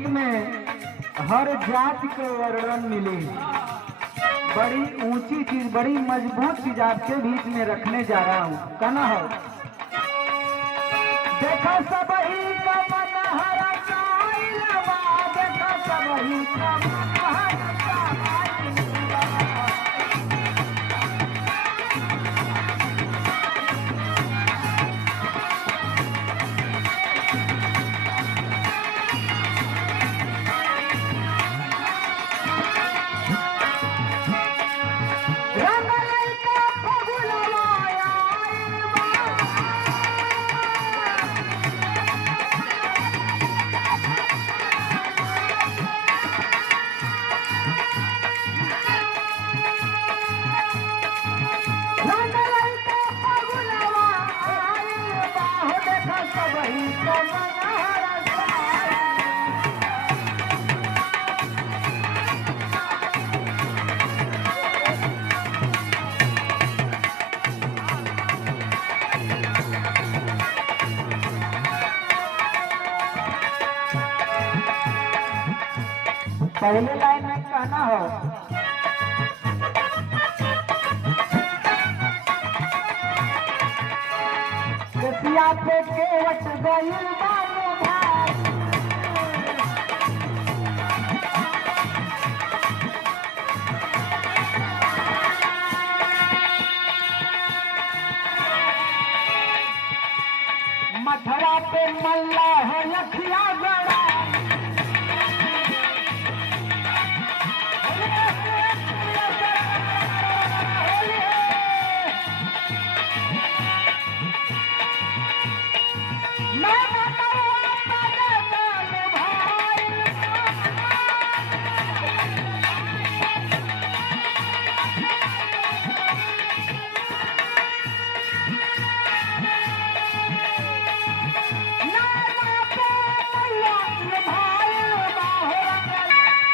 गीत में हर जाति के वर्णन मिली। बड़ी ऊंची चीज, बड़ी मजबूत चीज आपके बीच में रखने जा रहा हूँ। कहना हो देखा सबही का मन हरा साइलवा, देखा सबही का मन हरा साइलवा। पहले लाइन में कहना हो कसिया पे केवट गइल बानो भाई, मथुरा पे मल्ला है लखिया गड़ा,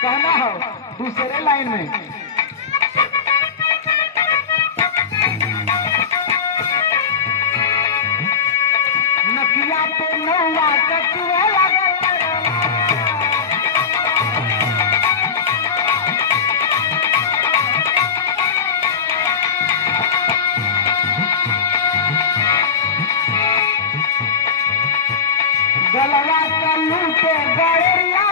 कहना हो दूसरे लाइन में नकिया पे नौवा कटुआ लगल, गलवा कल्लू पे गड़रिया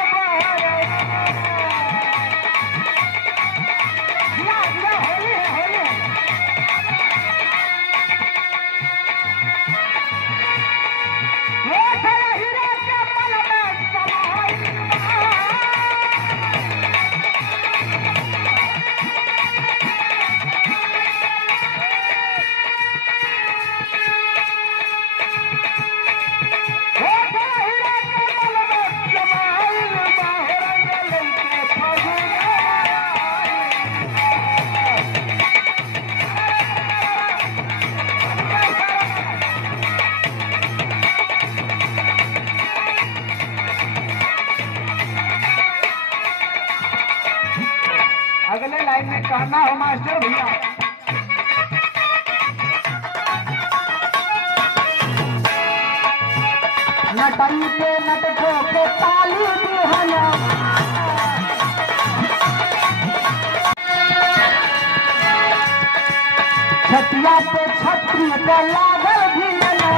अगले लाइन में कहना हो मास्टर भैया नटई पे नटको के ताली दिहना, छतिया पे छतरी का लागल भिड़ना,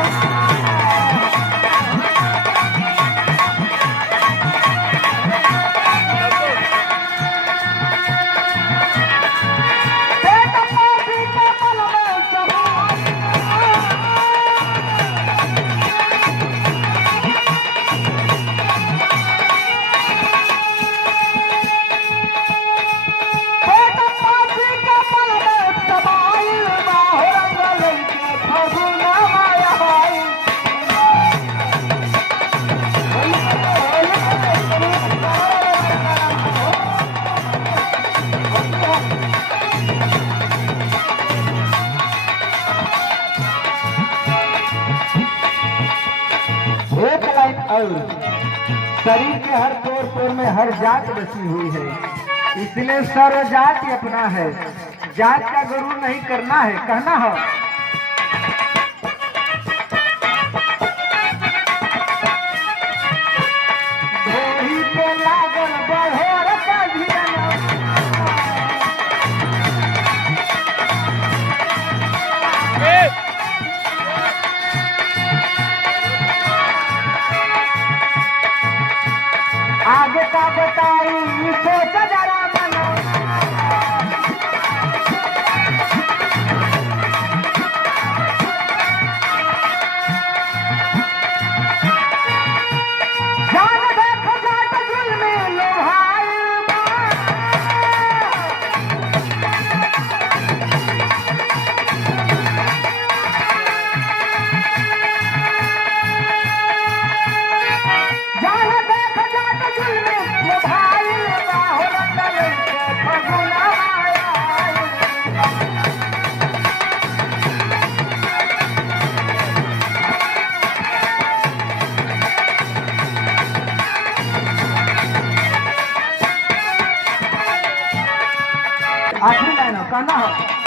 और शरीर के हर तोड़ में हर जात बसी हुई है, इसलिए सर्व जात अपना है, जात का गुरु नहीं करना है। कहना हो धोही के लागल बहोर का धियाना आगे का बताई सोच जरा मनो जान देखो जाट जुल्म लोहाई जान देखो जाट जुल्म लोहाई बाहो रंगल के फगुना आखिरी लाइन हो कहना हो